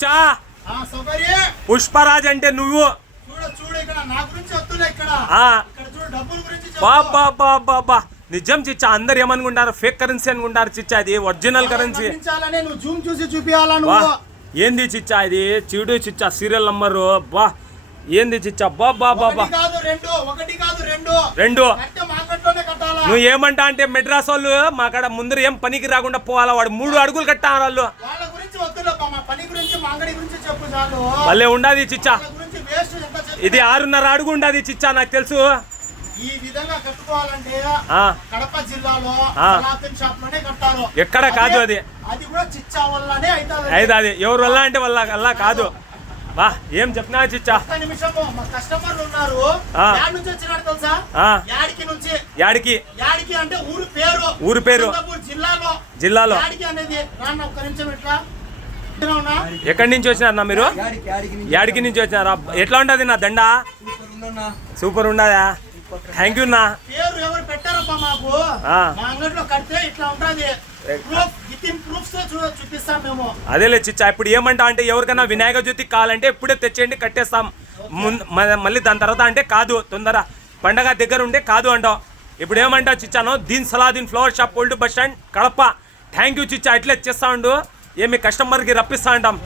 చిచ్చా పుష్పరాజ్ అంటే నువ్వు బాబా నిజం చిచ్చా. అందరు ఏమనుకుంటారు ఫేక్ కరెన్సీ అనుకుంటారు చిచ్చా, అది ఒరిజినల్ కరెన్సీ. ఏంది చిచ్చా ఇది చూడు చిచ్చా, సీరియల్ నంబరు బా ఏంది చిచ్చా బాబా రెండు. నువ్వు ఏమంటా అంటే మెడ్రాస్ వాళ్ళు మా కాడ ముందర ఏం పనికి రాకుండా పోవాలా, వాడు 3 అడుగులు కట్టారు వాళ్ళు. భలే ఉండాది చిచ్చా, ఇది 6.5 అడుగు ఉండాది చిచ్చా నాకు తెలుసు. ఈ విధంగా కట్టుకోవాలంటే కడప జిల్లాలో కట్టారు, ఎక్కడ కాదు అది కూడా చిచ్చా వల్లనే అవుతుంది. ఎవరు వల్ల అంటే వల్ల కాదు. బా ఏం చెప్పినా చిచ్చా. కస్టమర్లు ఉన్నారు, నుంచి వచ్చినాడు తెలుసా? యాడికి అంటే ఊరు పేరు జిల్లాలో అనేది. ఒక్క నిమిషం ఇట్లా ఎక్కడి నుంచి వచ్చినారన్నా మీరు? యాడికి నుంచి వచ్చినారా? ఎట్లా ఉంటది నా దండ? సూపర్ ఉండదా? థ్యాంక్ యూ నా. పేరు ఎవరు పెట్టారబ్బా మాకు, మా అంగట్లో కడితే ఇట్లా ఉంటది. అదేలే చిచ్చా. ఇప్పుడు ఏమంటా అంటే ఎవరికైనా వినాయక చవితి కావాలంటే ఇప్పుడే తెచ్చేయండి, కట్టేస్తాం. మళ్ళీ దాని తర్వాత అంటే కాదు, తొందర పండగ దగ్గర ఉండే కాదు అంటావు. ఇప్పుడు ఏమంటావు చిచ్చాను? Deen Saladeen flower shop, old bus stand, Kadapa. Thank you చిచ్చా. ఇట్లా చేస్తా ఉండు, ఏమి కస్టమర్కి రప్పిస్తా ఉంటాం.